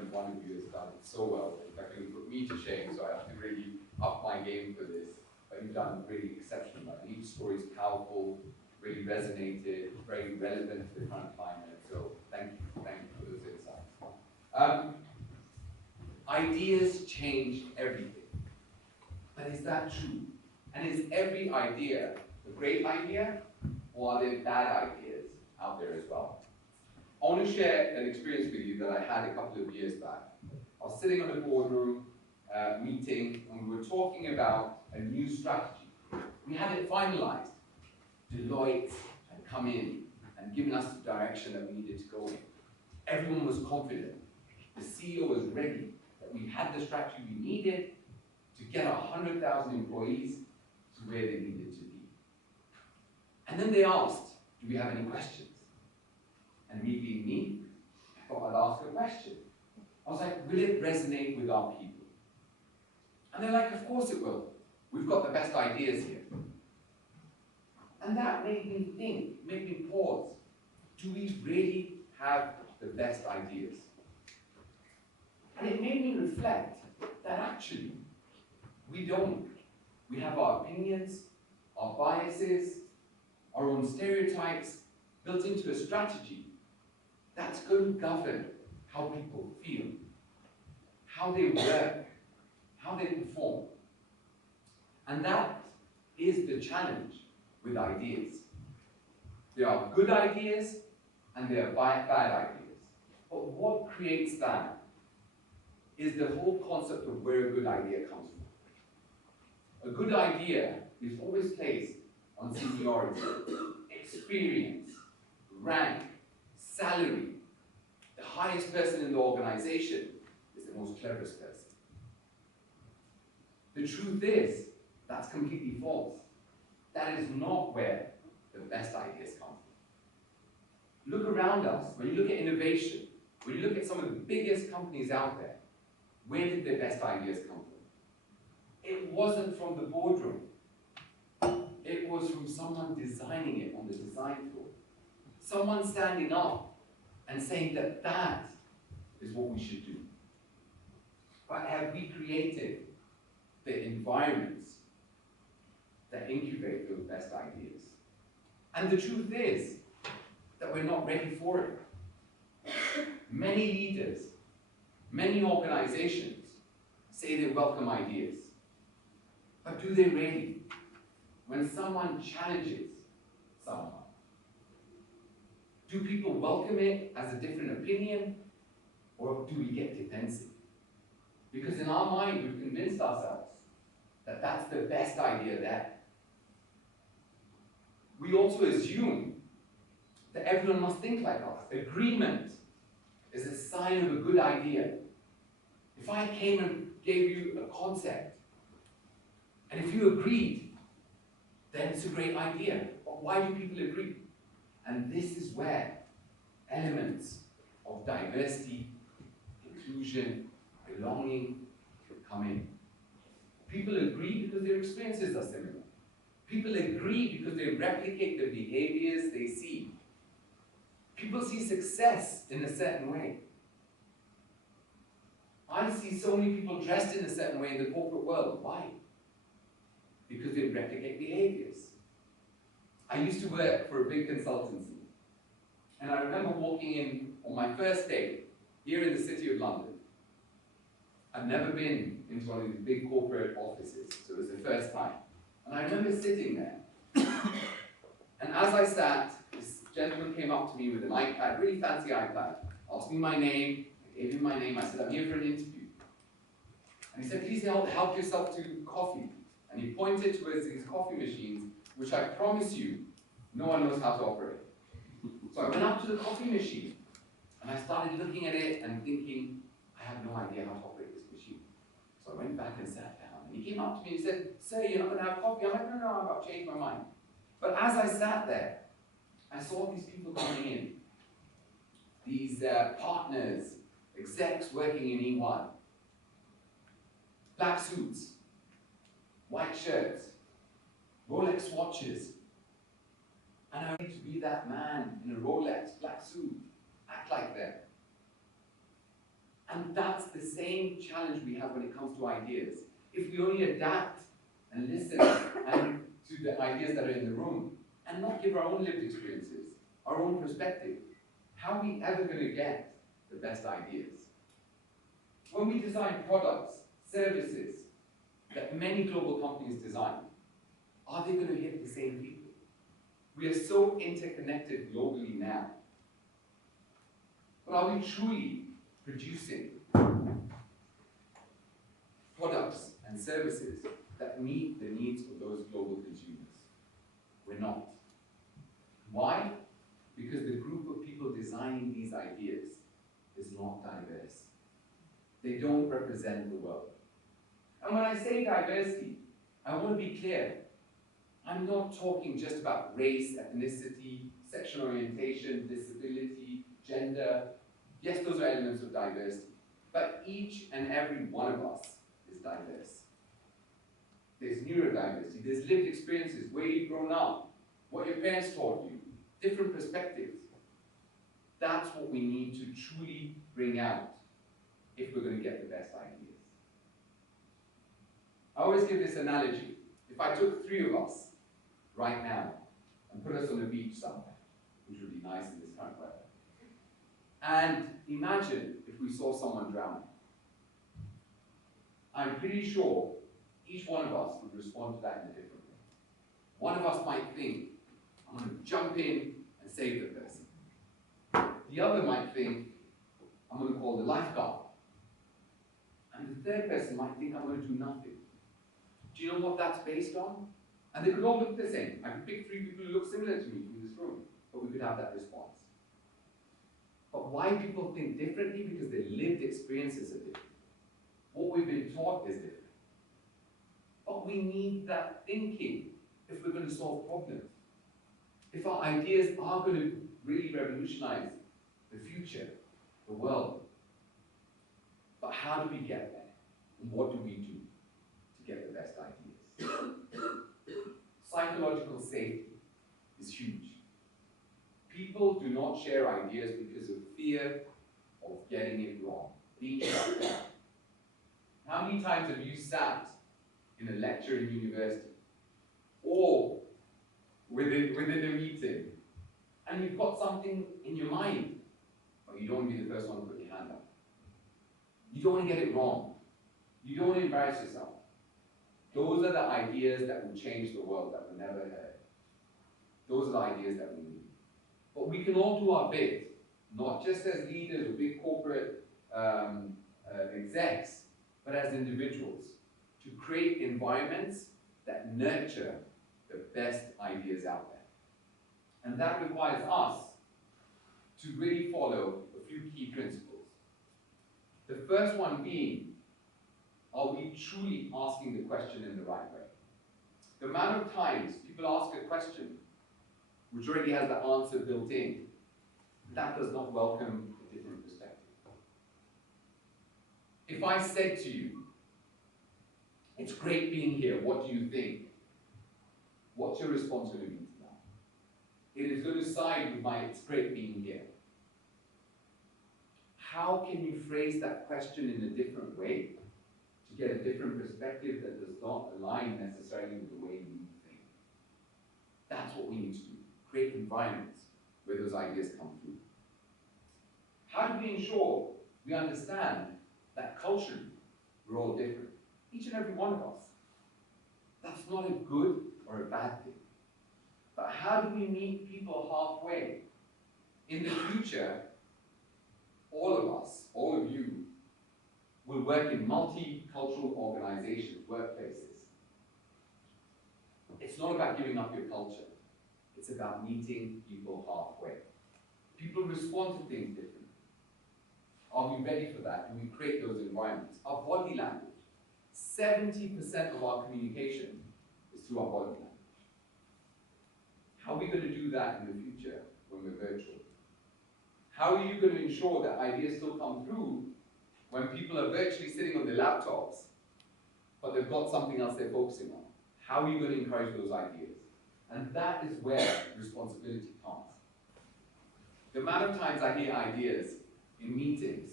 every one of you has done it so well. In fact, you put me to shame, so I have to really up my game for this. But you've done really exceptional. And each story is powerful, really resonated, very relevant to the current climate. So thank you for those insights. Ideas change everything. But is that true? And is every idea a great idea, or are there bad ideas out there as well? I want to share an experience with you that I had a couple of years back. I was sitting on a boardroom meeting, and we were talking about a new strategy. We had it finalized. Deloitte had come in and given us the direction that we needed to go in. Everyone was confident. The CEO was ready, that we had the strategy we needed to get 100,000 employees to where they needed to be. And then they asked, do we have any questions? And me being me, I thought I'd ask a question. I was like, will it resonate with our people? And they're like, of course it will. We've got the best ideas here. And that made me think, made me pause. Do we really have the best ideas? And it made me reflect that actually, we don't. We have our opinions, our biases, our own stereotypes built into a strategy that's going to govern how people feel, how they work, how they perform. And that is the challenge with ideas. There are good ideas and there are bad ideas. But what creates that is the whole concept of where a good idea comes from. A good idea is always placed on seniority, experience, rank, salary. The highest person in the organization is the most cleverest person. The truth is, that's completely false. That is not where the best ideas come from. Look around us. When you look at innovation, when you look at some of the biggest companies out there, where did their best ideas come from? It wasn't from the boardroom. It was from someone designing it on the design floor. Someone standing up and saying that that is what we should do. But have we created the environments that incubate those best ideas? And the truth is that we're not ready for it. Many leaders, many organizations say they welcome ideas. But do they really? When someone challenges someone, do people welcome it as a different opinion, or do we get defensive? Because in our mind, we've convinced ourselves that that's the best idea there. We also assume that everyone must think like us. Agreement is a sign of a good idea. If I came and gave you a concept, and if you agreed, then it's a great idea. But why do people agree? And this is where elements of diversity, inclusion, belonging come in. People agree because their experiences are similar. People agree because they replicate the behaviors they see. People see success in a certain way. I see so many people dressed in a certain way in the corporate world. Why? Because they replicate behaviors. I used to work for a big consultancy. And I remember walking in on my first day here in the city of London. I'd never been into one of these big corporate offices, so it was the first time. And I remember sitting there. And as I sat, this gentleman came up to me with an iPad, really fancy iPad, asked me my name, I gave him my name, I said, I'm here for an interview. And he said, please help yourself to coffee. And he pointed towards these coffee machines, which I promise you, no one knows how to operate. So I went up to the coffee machine, and I started looking at it and thinking, I have no idea how to operate this machine. So I went back and sat down, and he came up to me and said, sir, you're not going to have coffee? I'm like, no, I've changed my mind. But as I sat there, I saw these people coming in, these partners, execs working in EY, black suits, white shirts, Rolex watches. And I wanted to be that man in a Rolex black suit, act like that. And that's the same challenge we have when it comes to ideas. If we only adapt and listen and to the ideas that are in the room, and not give our own lived experiences, our own perspective, how are we ever going to get the best ideas? When we design products, services that many global companies design, are they going to hit the same people? We are so interconnected globally now. But are we truly producing products and services that meet the needs of those global consumers? We're not. Why? Because the group of people designing these ideas is not diverse. They don't represent the world. And when I say diversity, I want to be clear. I'm not talking just about race, ethnicity, sexual orientation, disability, gender. Yes, those are elements of diversity. But each and every one of us is diverse. There's neurodiversity, there's lived experiences, where you've grown up, what your parents taught you, different perspectives. That's what we need to truly bring out if we're going to get the best ideas. I always give this analogy. If I took 3 of us right now and put us on a beach somewhere, which would be nice in this current weather, and imagine if we saw someone drowning, I'm pretty sure each one of us would respond to that in a different way. One of us might think, I'm going to jump in and save the person. The other might think, I'm going to call the lifeguard. And the third person might think, I'm going to do nothing. Do you know what that's based on? And they could all look the same. I could pick 3 people who look similar to me in this room, but we could have that response. But why people think differently? Because their lived experiences are different. What we've been taught is different. But we need that thinking if we're going to solve problems. If our ideas are going to really revolutionize the future, the world. But how do we get there? And what do we do to get the best ideas? Psychological safety is huge. People do not share ideas because of fear of getting it wrong, being shut down. How many times have you sat in a lecture in university or within a meeting and you've got something in your mind, but you don't want to be the first one to put your hand up? You don't want to get it wrong. You don't want to embarrass yourself. Those are the ideas that will change the world that were never heard. Those are the ideas that we need. But we can all do our bit, not just as leaders or big corporate execs, but as individuals, to create environments that nurture the best ideas out there. And that requires us to really follow a few key principles. The first one being, are we truly asking the question in the right way? The amount of times people ask a question which already has the answer built in, that does not welcome a different perspective. If I said to you, it's great being here, what do you think? What's your response going to be to that? It is going to side with my it's great being here. How can you phrase that question in a different way to get a different perspective that does not align necessarily with the way you think? That's what we need to do. Create environments where those ideas come through. How do we ensure we understand that culturally we're all different? Each and every one of us. That's not a good or a bad thing. But how do we meet people halfway? In the future, all of us, all of you, will work in multicultural organizations, workplaces. It's not about giving up your culture. It's about meeting people halfway. People respond to things differently. Are we ready for that? Do we create those environments? Our body language. 70% of our communication is through our body language. How are we going to do that in the future when we're virtual? How are you going to ensure that ideas still come through when people are virtually sitting on their laptops, but they've got something else they're focusing on? How are you going to encourage those ideas? And that is where responsibility comes. The amount of times I hear ideas in meetings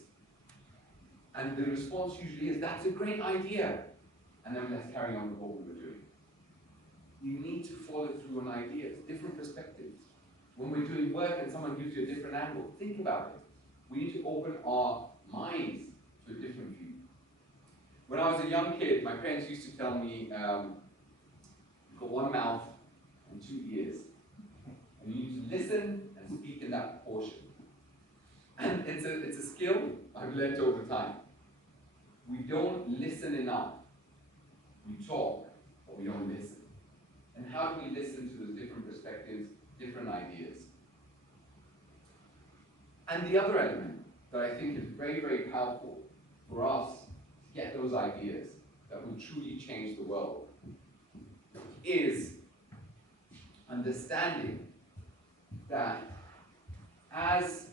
And the response usually is, that's a great idea. And then let's carry on with what we were doing. You need to follow through on ideas, different perspectives. When we're doing work and someone gives you a different angle, think about it. We need to open our minds to a different view. When I was a young kid, my parents used to tell me, you've got one mouth and two ears. And you need to listen and speak in that proportion. And it's a skill I've learned over time. We don't listen enough. We talk, but we don't listen. And how do we listen to those different perspectives, different ideas? And the other element that I think is very, very powerful for us to get those ideas that will truly change the world is understanding that as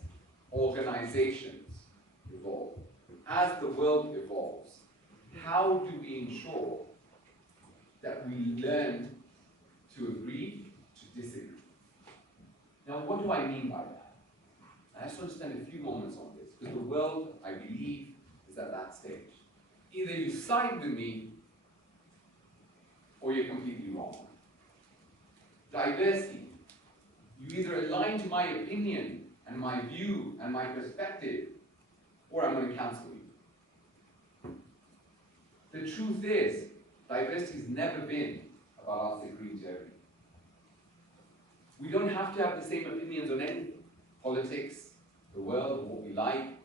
organizations evolve, as the world evolves, how do we ensure that we learn to agree, to disagree? Now, what do I mean by that? I just want to spend a few moments on this, because the world, I believe, is at that stage. Either you side with me, or you're completely wrong. Diversity. You either align to my opinion, and my view, and my perspective, or I'm going to cancel you. The truth is, diversity has never been about us agreeing to everything. We don't have to have the same opinions on anything. Politics, the world, what we like,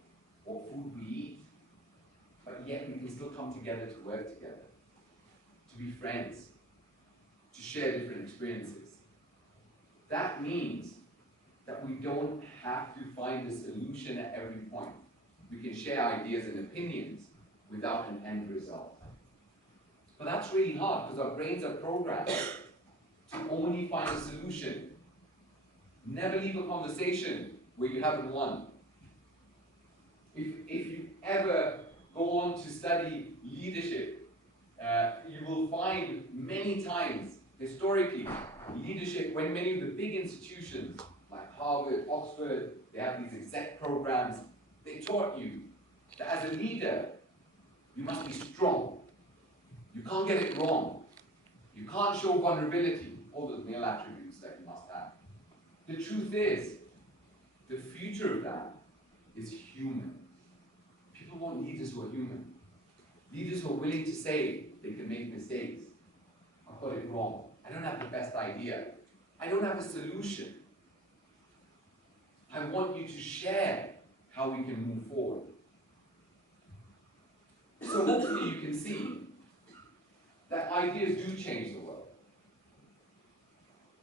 what food we eat. But yet we can still come together to work together, to be friends, to share different experiences. That means that we don't have to find a solution at every point. We can share ideas and opinions without an end result. But that's really hard because our brains are programmed to only find a solution. Never leave a conversation where you haven't won. If you ever go on to study leadership, you will find many times, historically, leadership, when many of the big institutions, like Harvard, Oxford, they have these exec programs, they taught you that as a leader, you must be strong. You can't get it wrong. You can't show vulnerability, all those male attributes that you must have. The truth is, the future of that is human. People want leaders who are human. Leaders who are willing to say they can make mistakes. I got it wrong. I don't have the best idea. I don't have a solution. I want you to share how we can move forward. So hopefully you can see that ideas do change the world.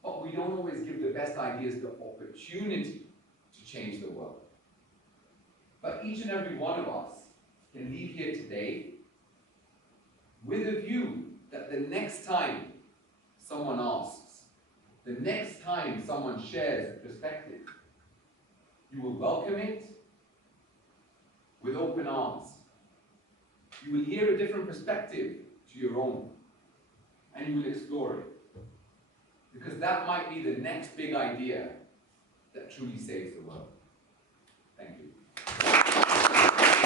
But we don't always give the best ideas the opportunity to change the world. But each and every one of us can leave here today with a view that the next time someone asks, the next time someone shares a perspective, you will welcome it with open arms. You will hear a different perspective to your own, and you will explore it. Because that might be the next big idea that truly saves the world.